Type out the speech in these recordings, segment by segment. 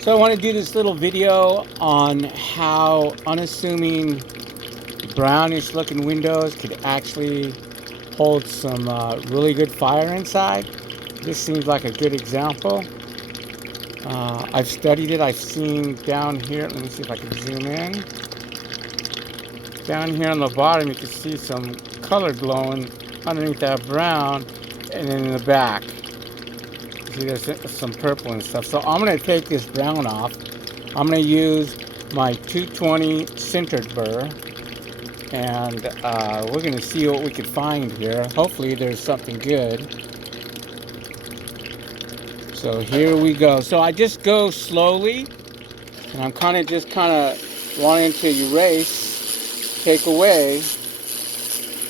So I want to do this little video on how unassuming brownish looking windows could actually hold some really good fire inside. This seems like a good example. I've studied it. I've seen down here, let me see if I can zoom in. Down here on the bottom you can see some color glowing underneath that brown, and then in the back see there's some purple and stuff. So I'm going to take this brown off. I'm going to use my 220 sintered burr, and we're going to see what we can find here. Hopefully there's something good. So here we go. So I just go slowly, and I'm kind of wanting to erase, take away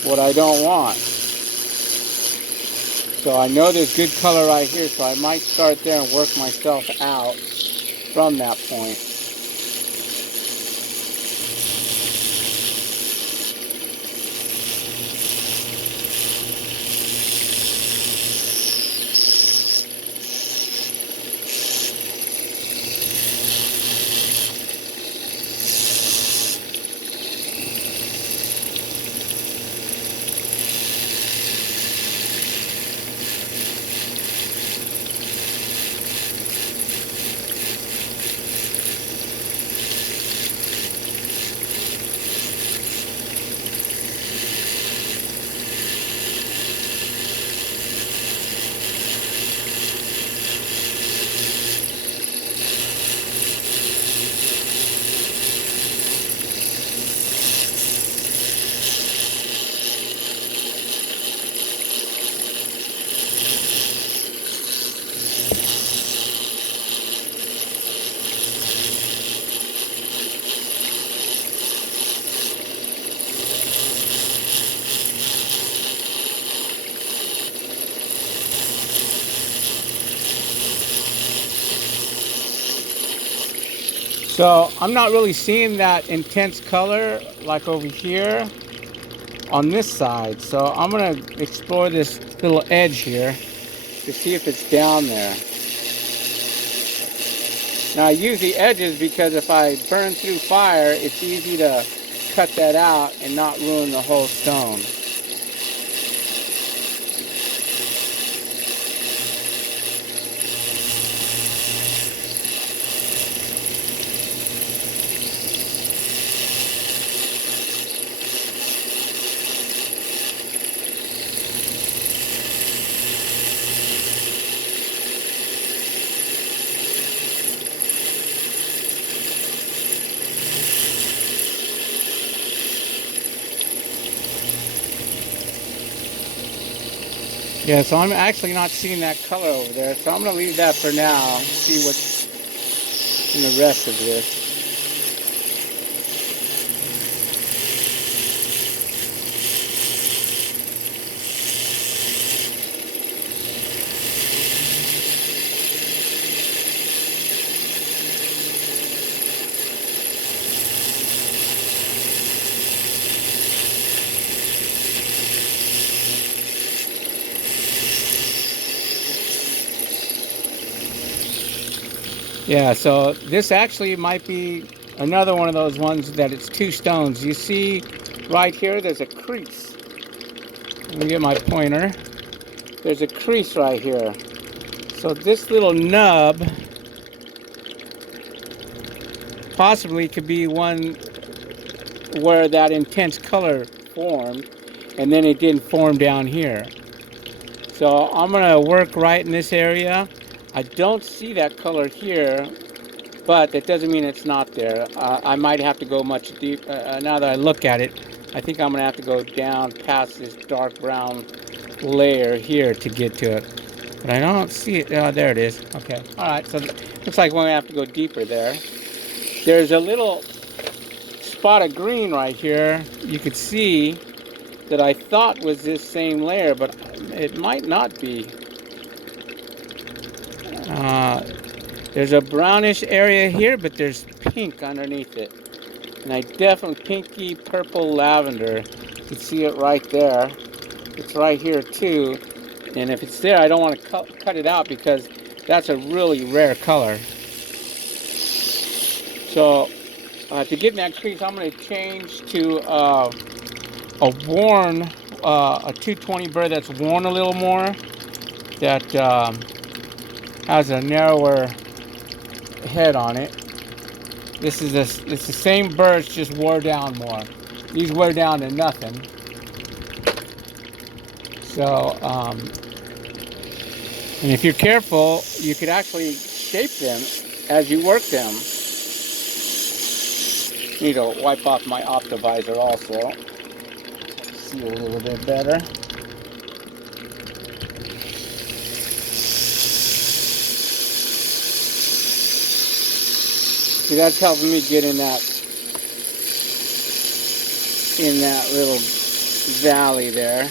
what I don't want. So I know there's good color right here, so I might start there and work myself out from that point. So I'm not really seeing that intense color like over here on this side. So I'm going to explore this little edge here to see if it's down there. Now I use the edges because if I burn through fire, it's easy to cut that out and not ruin the whole stone. Yeah, so I'm actually not seeing that color over there, so I'm going to leave that for now, see what's in the rest of this. Yeah, so this actually might be another one of those ones that it's two stones. You see right here, there's a crease. Let me get my pointer. There's a crease right here. So this little nub possibly could be one where that intense color formed, and then it didn't form down here. So I'm going to work right in this area. I don't see that color here, but that doesn't mean it's not there. I might have to go much deep. Now that I look at it, I think I'm going to have to go down past this dark brown layer here to get to it. But I don't see it. Oh, there it is. Okay. All right. So looks like we're going to have to go deeper there. There's a little spot of green right here. You could see that I thought was this same layer, but it might not be. There's a brownish area here, but there's pink underneath it. And I definitely pinky purple lavender. You can see it right there. It's right here too. And if it's there, I don't want to cut it out because that's a really rare color. So to get in that crease, I'm going to change to a worn, a 220 burr that's worn a little more, that has a narrower head on it. This is it's the same burr, it's just wore down more. These wear down to nothing. So, and if you're careful, you could actually shape them as you work them. Need to wipe off my Optivisor also. See a little bit better. See, that's helping me get in that little valley there.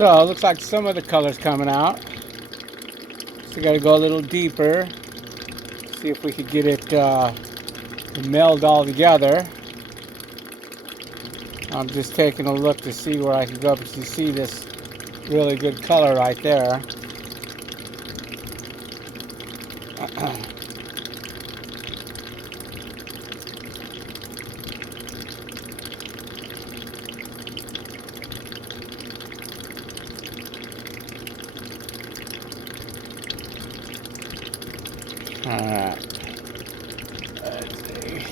So it looks like some of the color's coming out. So got to go a little deeper. See if we could get it to meld all together. I'm just taking a look to see where I can go, but you see this really good color right there. All right. Let's see.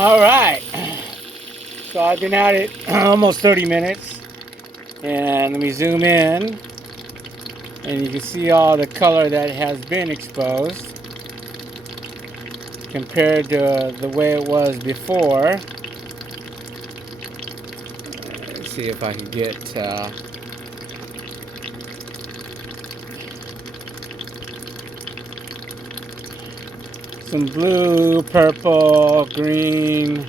All right. So I've been at it almost 30 minutes. And let me zoom in. And you can see all the color that has been exposed compared to the way it was before. Let's see if I can get some blue, purple, green.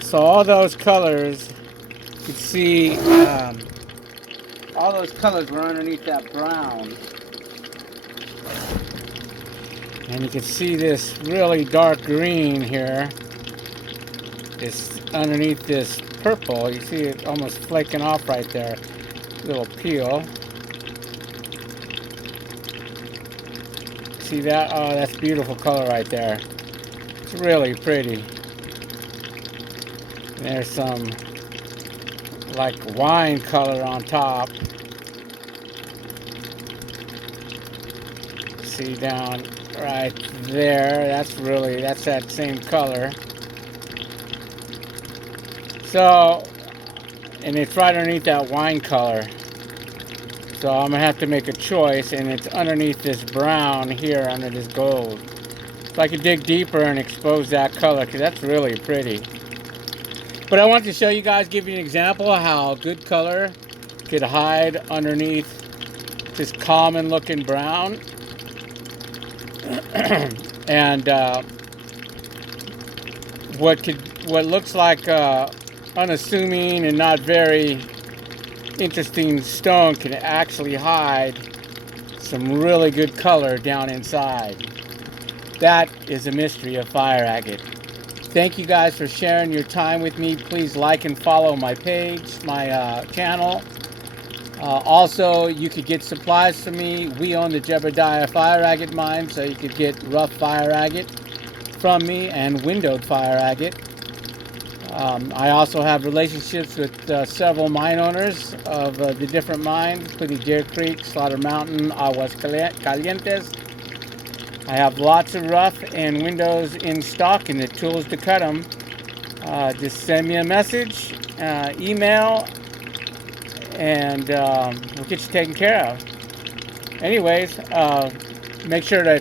So all those colors, you can see all those colors were underneath that brown. And you can see this really dark green here is underneath this purple. You see it almost flaking off right there. Little peel. See that? Oh, that's beautiful color right there. It's really pretty. There's some like wine color on top. See down right there, that's that same color. So, and it's right underneath that wine color. So I'm gonna have to make a choice, and it's underneath this brown here under this gold. So I could dig deeper and expose that color, because that's really pretty. But I wanted to show you guys, give you an example of how good color could hide underneath this common looking brown. And what looks like unassuming and not very interesting stone can actually hide some really good color down inside. That is a mystery of fire agate. Thank you guys for sharing your time with me. Please like and follow my page, my channel. Also, you could get supplies from me. We own the Jebediah Fire Agate Mine, so you could get rough fire agate from me and windowed fire agate. I also have relationships with several mine owners of the different mines, including Deer Creek, Slaughter Mountain, Aguas Calientes. I have lots of rough and windows in stock and the tools to cut them. Just send me a message, email, and we'll get you taken care of. Anyways, make sure to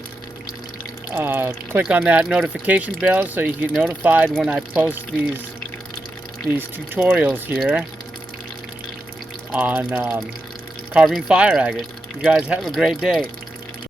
click on that notification bell so you get notified when I post these tutorials here on carving fire agate. You guys have a great day.